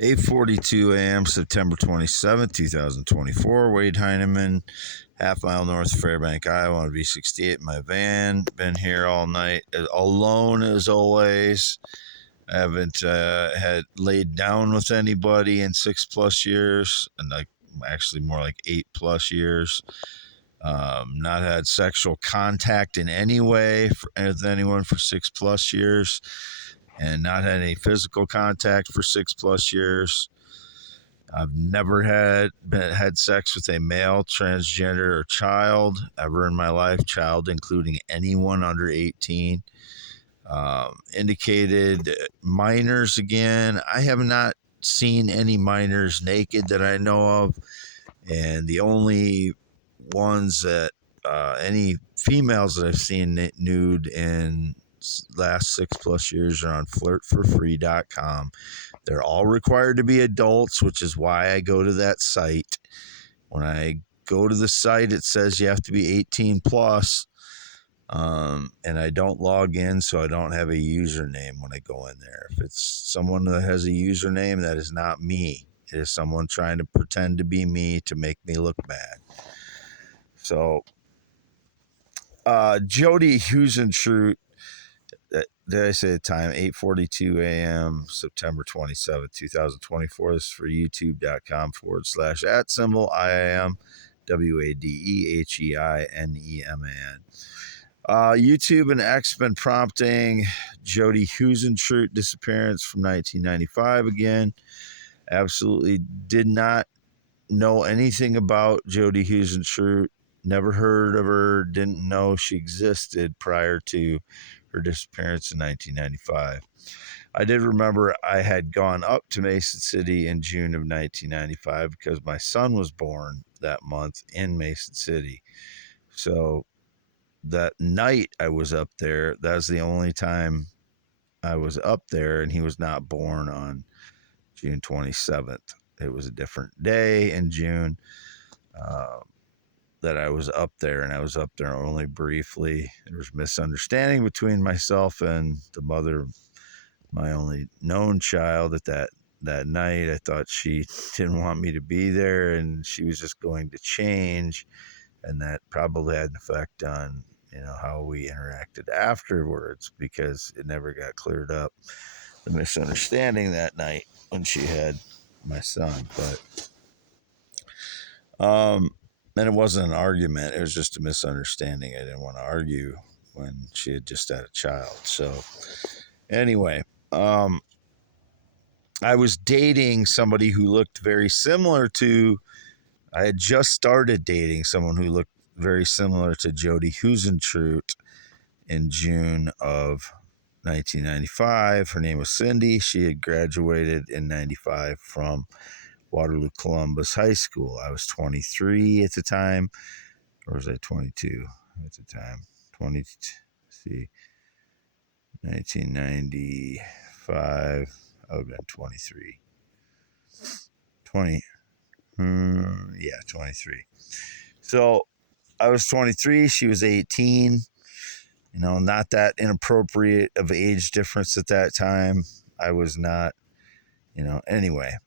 8:42 a.m. September 27th, 2024. Wade Heineman, half mile north of Fairbank, Iowa, on V68 in my van. Been here all night, alone as always. I haven't had laid down with anybody in 6+ years, and actually more like 8+ years. Not had sexual contact in any way with anyone for 6+ years, and not had any physical contact for 6+ years. I've never had sex with a male, transgender, or child ever in my life, child including anyone under 18. Indicated minors again. I have not seen any minors naked that I know of, and the only ones that any females that I've seen nude in last 6+ years are on flirtforfree.com. They're all required to be adults, which is why I go to that site. When I go to the site, it says you have to be 18 plus, and I don't log in, so I don't have a username when I go in there. If it's someone that has a username, that is not me. It is someone trying to pretend to be me to make me look bad. So, Jody Husenschrute, did I say the time? 8:42 a.m., September 27th, 2024. This is for youtube.com/@IAM WADEHEINEMAN. YouTube and X been prompting Jody Husenschrute disappearance from 1995 again. Absolutely did not know anything about Jody Husenschrute. Never heard of her, didn't know she existed prior to her disappearance in 1995. I did remember I had gone up to Mason City in June of 1995 because my son was born that month in Mason City. So that night I was up there, that was the only time I was up there, and he was not born on June 27th. It was a different day in June that I was up there, and I was up there only briefly. There was misunderstanding between myself and the mother of my only known child at that night. I thought she didn't want me to be there, and she was just going to change, and that probably had an effect on how we interacted afterwards, because it never got cleared up, the misunderstanding that night when she had my son. But and it wasn't an argument, it was just a misunderstanding. I didn't want to argue when she had just had a child. So anyway, I was dating somebody who looked very similar to, I had just started dating someone who looked very similar to Jody Husenschrute in June of 1995. Her name was Cindy. She had graduated in 95 from Waterloo Columbus High School. I was 23 at the time, or was I 22 at the time? 1995, I would have been 23. 23. So I was 23, she was 18. Not that inappropriate of age difference at that time. I was not, anyway.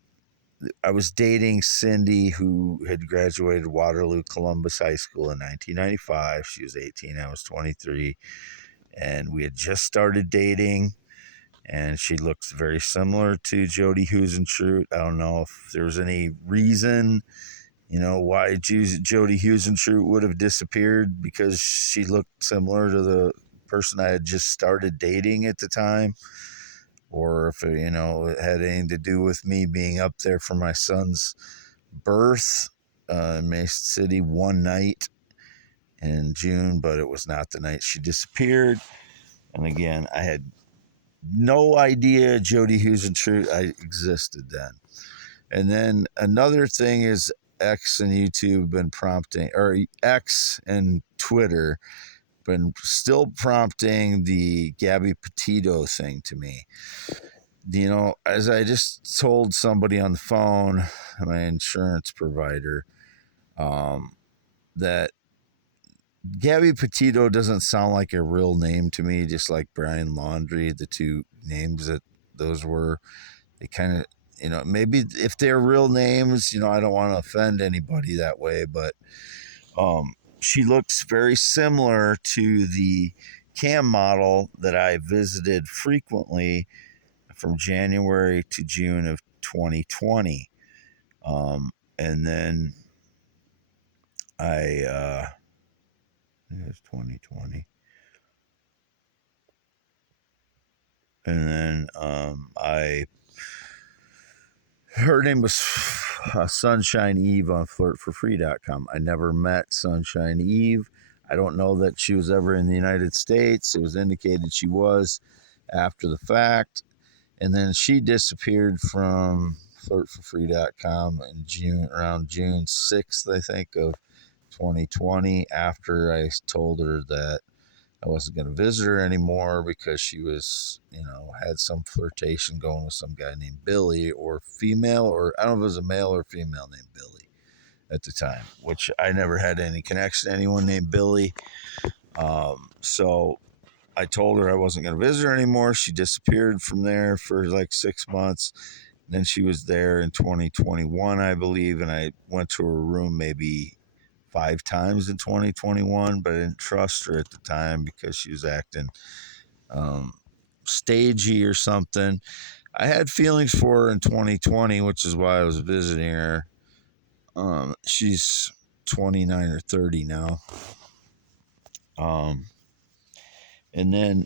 I was dating Cindy, who had graduated Waterloo Columbus High School in 1995. She was 18, I was 23. And we had just started dating, and she looked very similar to Jody Husenschrute. I don't know if there was any reason, why Jody Husenschrute would have disappeared, because she looked similar to the person I had just started dating at the time, or if it had anything to do with me being up there for my son's birth in Mason City one night in June, but it was not the night she disappeared. And again, I had no idea Jody Husenschrute existed then. And then another thing is, X and YouTube been prompting, or X and Twitter been still prompting the Gabby Petito thing to me. As I just told somebody on the phone, my insurance provider, that Gabby Petito doesn't sound like a real name to me, just like Brian Laundrie. The two names that those were, they kind of, maybe if they're real names, I don't want to offend anybody that way, but she looks very similar to the cam model that I visited frequently from January to June of 2020. And then it was 2020. And then her name was Sunshine Eve on flirtforfree.com. I never met Sunshine Eve. I don't know that she was ever in the United States. It was indicated she was after the fact. And then she disappeared from flirtforfree.com in around June 6th, I think, of 2020, after I told her that I wasn't going to visit her anymore because she was, had some flirtation going with some guy named Billy, or female, or I don't know if it was a male or female named Billy at the time, which I never had any connection to anyone named Billy. So I told her I wasn't going to visit her anymore. She disappeared from there for like 6 months. Then she was there in 2021, I believe, and I went to her room maybe 5 times in 2021, but I didn't trust her at the time because she was acting stagey or something. I had feelings for her in 2020, which is why I was visiting her. She's 29 or 30 now. And then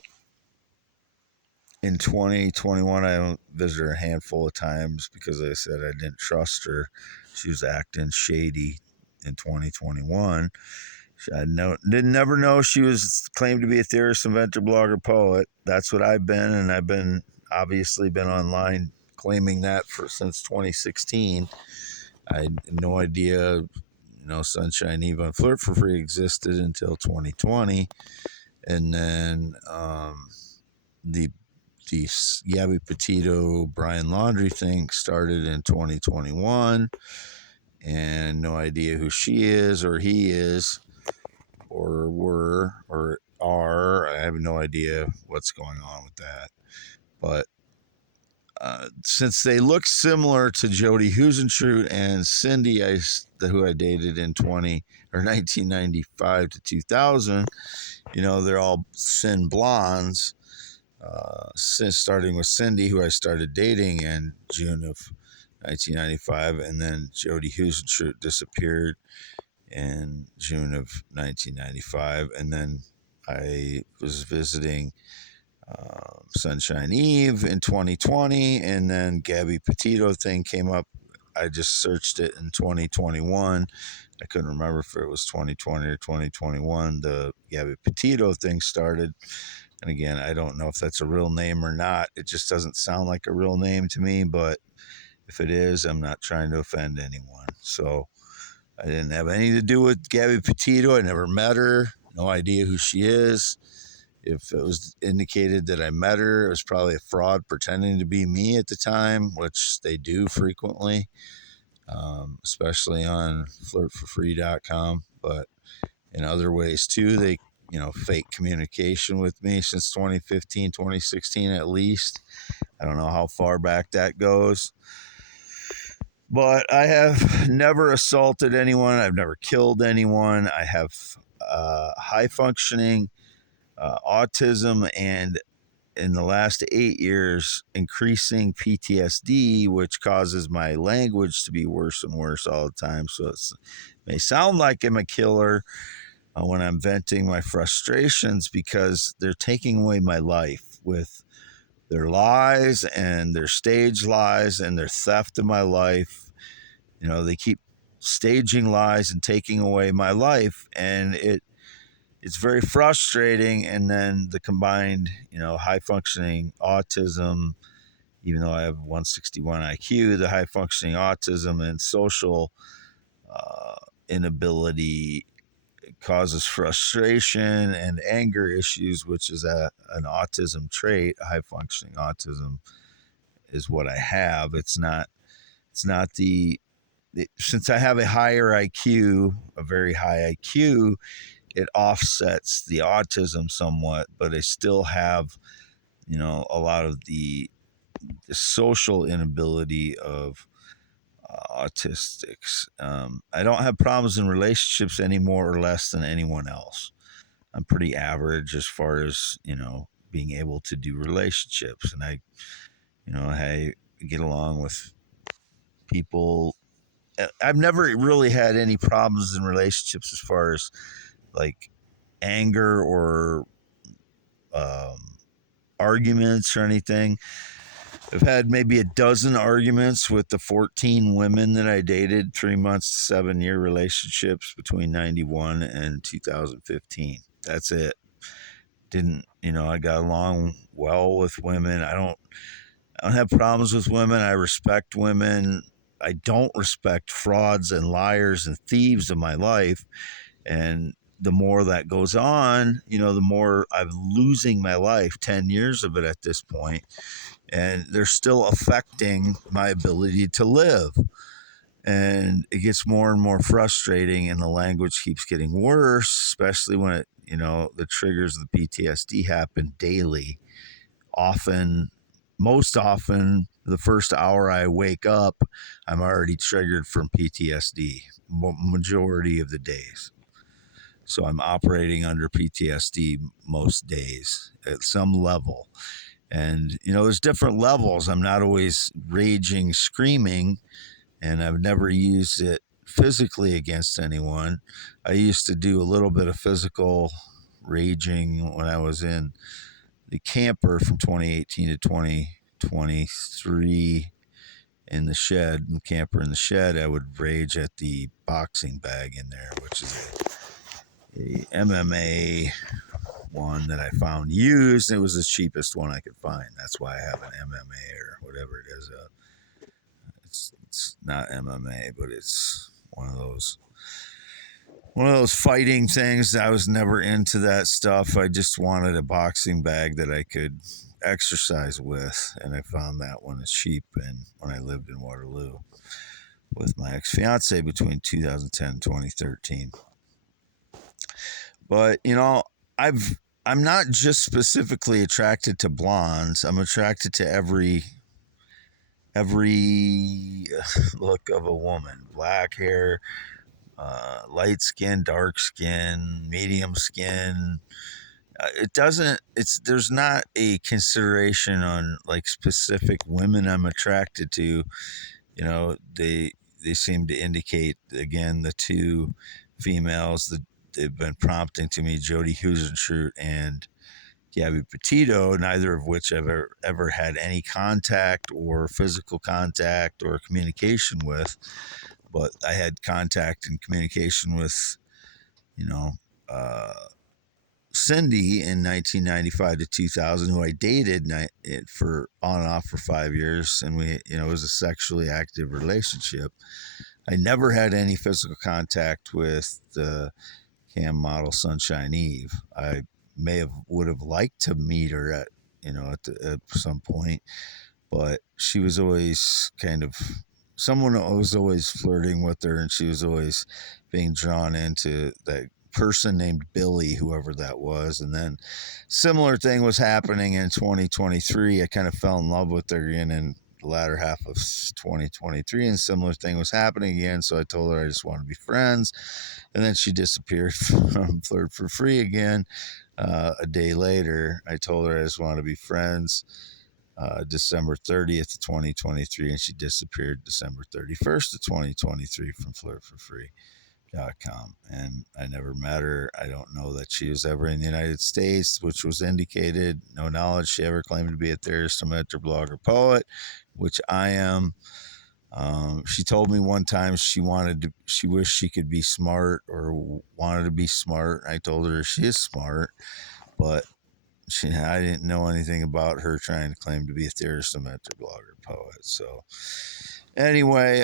in 2021, I visited her a handful of times because, like I said, I didn't trust her. She was acting shady in 2021. I didn't never know she was claimed to be a theorist, inventor, blogger, poet. That's what I've been, and I've been obviously been online claiming that since 2016. I had no idea, Sunshine Eve on Flirt for Free existed until 2020, and then the Gabby Petito Brian Laundrie thing started in 2021, and no idea who she is or he is or were or are. I have no idea what's going on with that. But since they look similar to Jody Husenschut and Cindy, who I dated in 1995 to 2000, they're all thin blondes. Starting with Cindy, who I started dating in June of 1995, and then Jody Husenschut disappeared in June of 1995, and then I was visiting Sunshine Eve in 2020, and then Gabby Petito thing came up. I just searched it in 2021. I couldn't remember if it was 2020 or 2021. The Gabby Petito thing started. And again, I don't know if that's a real name or not. It just doesn't sound like a real name to me, but if it is, I'm not trying to offend anyone. So I didn't have anything to do with Gabby Petito. I never met her. No idea who she is. If it was indicated that I met her, it was probably a fraud pretending to be me at the time, which they do frequently, especially on flirtforfree.com. But in other ways too, they fake communication with me since 2015, 2016 at least. I don't know how far back that goes. But I have never assaulted anyone. I've never killed anyone. I have high functioning autism, and in the last 8 years, increasing PTSD, which causes my language to be worse and worse all the time. So it may sound like I'm a killer when I'm venting my frustrations, because they're taking away my life with their lies and their stage lies and their theft of my life. They keep staging lies and taking away my life, and it's very frustrating. And then the combined, high functioning autism, even though I have 161 IQ, the high functioning autism and social inability causes frustration and anger issues, which is an autism trait. High functioning autism is what I have. It's not since I have a higher IQ, a very high IQ, it offsets the autism somewhat, but I still have, a lot of the the social inability of autistics. I don't have problems in relationships any more or less than anyone else. I'm pretty average as far as, being able to do relationships. And I get along with people. I've never really had any problems in relationships as far as like anger or um, arguments or anything. I've had maybe a dozen arguments with the 14 women that I dated, 3 months to 7 year relationships between 91 and 2015. That's it. I got along well with women. I don't have problems with women. I respect women. I don't respect frauds and liars and thieves in my life. And the more that goes on, the more I'm losing my life, 10 years of it at this point. And they're still affecting my ability to live. And it gets more and more frustrating, and the language keeps getting worse, especially when the triggers of the PTSD happen daily. Most often, the first hour I wake up, I'm already triggered from PTSD, majority of the days. So I'm operating under PTSD most days at some level. And, there's different levels. I'm not always raging, screaming, and I've never used it physically against anyone. I used to do a little bit of physical raging when I was in the camper from 2018 to 2023 in the camper in the shed. I would rage at the boxing bag in there, which is a MMA one that I found used. It was the cheapest one I could find. That's why I have an MMA or whatever it is. It's not MMA, but it's one of those fighting things. I was never into that stuff. I just wanted a boxing bag that I could exercise with, and I found that one is cheap. And when I lived in Waterloo with my ex-fiance between 2010 and 2013. But I'm not just specifically attracted to blondes. I'm attracted to every look of a woman. Black hair, light skin, dark skin, medium skin. There's not a consideration on like specific women I'm attracted to. They seem to indicate, again, the two females that they've been prompting to me, Jody Husenschut and Gabby Petito, neither of which I've ever had any contact or physical contact or communication with. But I had contact and communication with, uh, Cindy in 1995 to 2000, who I dated for on and off for 5 years, and we, it was a sexually active relationship. I never had any physical contact with the cam model Sunshine Eve. I would have liked to meet her at some point, but she was always kind of someone was always flirting with her, and she was always being drawn into that person named Billy, whoever that was. And then similar thing was happening in 2023. I kind of fell in love with her again in the latter half of 2023, and similar thing was happening again. So I told her I just want to be friends, and then she disappeared from Flirt for Free again. A day later, I told her I just want to be friends. December 30th of 2023, and she disappeared December 31st of 2023 from flirtforfree.com. And I never met her. I don't know that she was ever in the United States, which was indicated. No knowledge she ever claimed to be a theorist, mentor, blogger, poet, which I am. She told me one time she wished she could be smart or wanted to be smart. I told her she is smart, but I didn't know anything about her trying to claim to be a theorist, a mentor, blogger, poet. So anyway,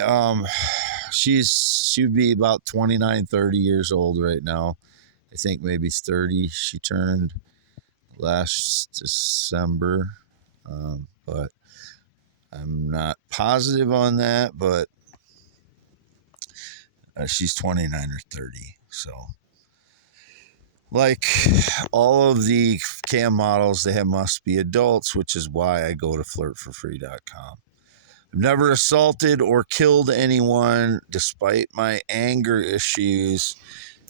she would be about 29, 30 years old right now. I think maybe 30 she turned last December. But I'm not positive on that, but she's 29 or 30. So Like all of the cam models, they must be adults, which is why I go to flirtforfree.com. I've never assaulted or killed anyone despite my anger issues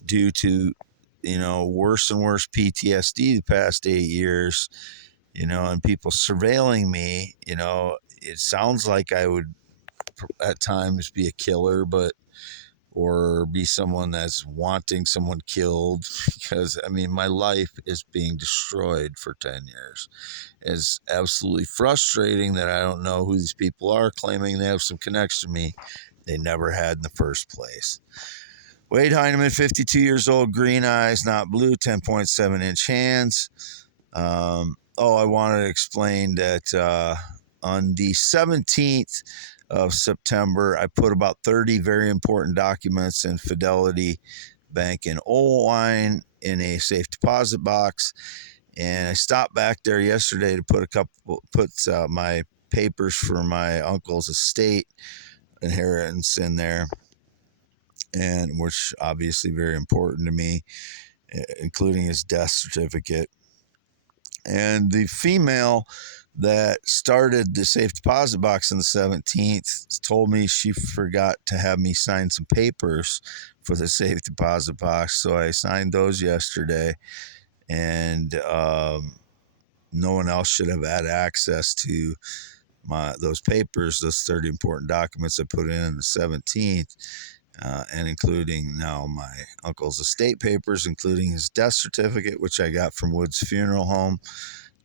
due to, worse and worse PTSD the past 8 years, and people surveilling me. It sounds like I would at times be a killer, or be someone that's wanting someone killed because my life is being destroyed for 10 years. It's absolutely frustrating that I don't know who these people are claiming they have some connection to me they never had in the first place. Wade Heineman, 52 years old, green eyes, not blue, 10.7-inch hands. I wanted to explain that on the 17th of September, I put about 30 very important documents in Fidelity Bank in Oelwein in a safe deposit box. And I stopped back there yesterday to put my papers for my uncle's estate inheritance in there, and which obviously very important to me, including his death certificate. And the female that started the safe deposit box on the 17th told me she forgot to have me sign some papers for the safe deposit box. So I signed those yesterday, and no one else should have had access to those papers, those 30 important documents I put in on the 17th. And including now my uncle's estate papers, including his death certificate, which I got from Woods Funeral Home.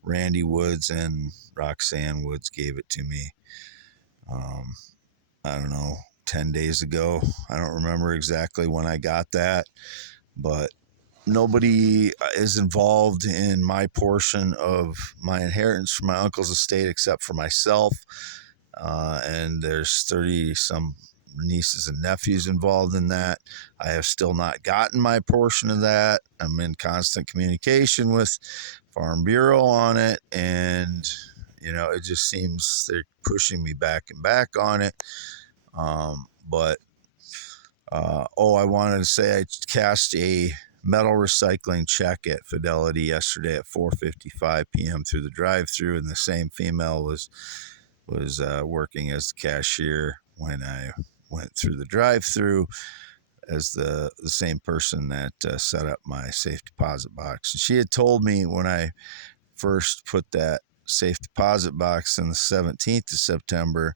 Randy Woods and Roxanne Woods gave it to me. I don't know, 10 days ago. I don't remember exactly when I got that, but nobody is involved in my portion of my inheritance from my uncle's estate except for myself. And there's 30 some nieces and nephews involved in that. I have still not gotten my portion of that. I'm in constant communication with Farm Bureau on it, and it just seems they're pushing me back and back on it. I wanted to say I cashed a metal recycling check at Fidelity yesterday at 4:55 p.m. through the drive-through, and the same female was working as the cashier when I went through the drive-through as the same person that set up my safe deposit box. And she had told me when I first put that safe deposit box on the 17th of September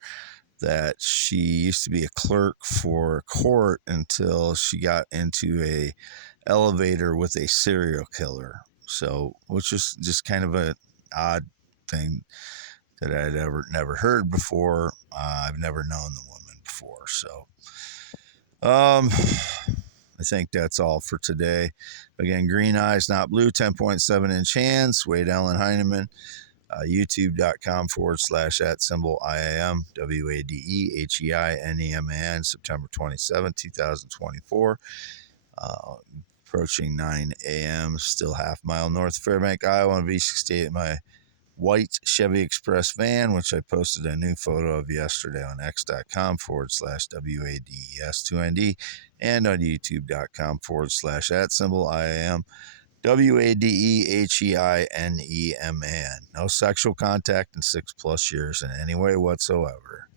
that she used to be a clerk for a court until she got into a elevator with a serial killer. So, which is just kind of an odd thing that I'd never heard before. I've never known the woman before. So, I think that's all for today. Again, green eyes, not blue, 10.7-inch hands, Wade Allen Heineman. YouTube.com/@IAM, WADEHEINEMAN, September 27, 2024. Approaching 9 a.m., still half mile north of Fairbank, Iowa, on V68, my white Chevy Express van, which I posted a new photo of yesterday on x.com/WADES2ND and on youtube.com/@IAM. WADEHEINEMAN. No sexual contact in 6+ years in any way whatsoever.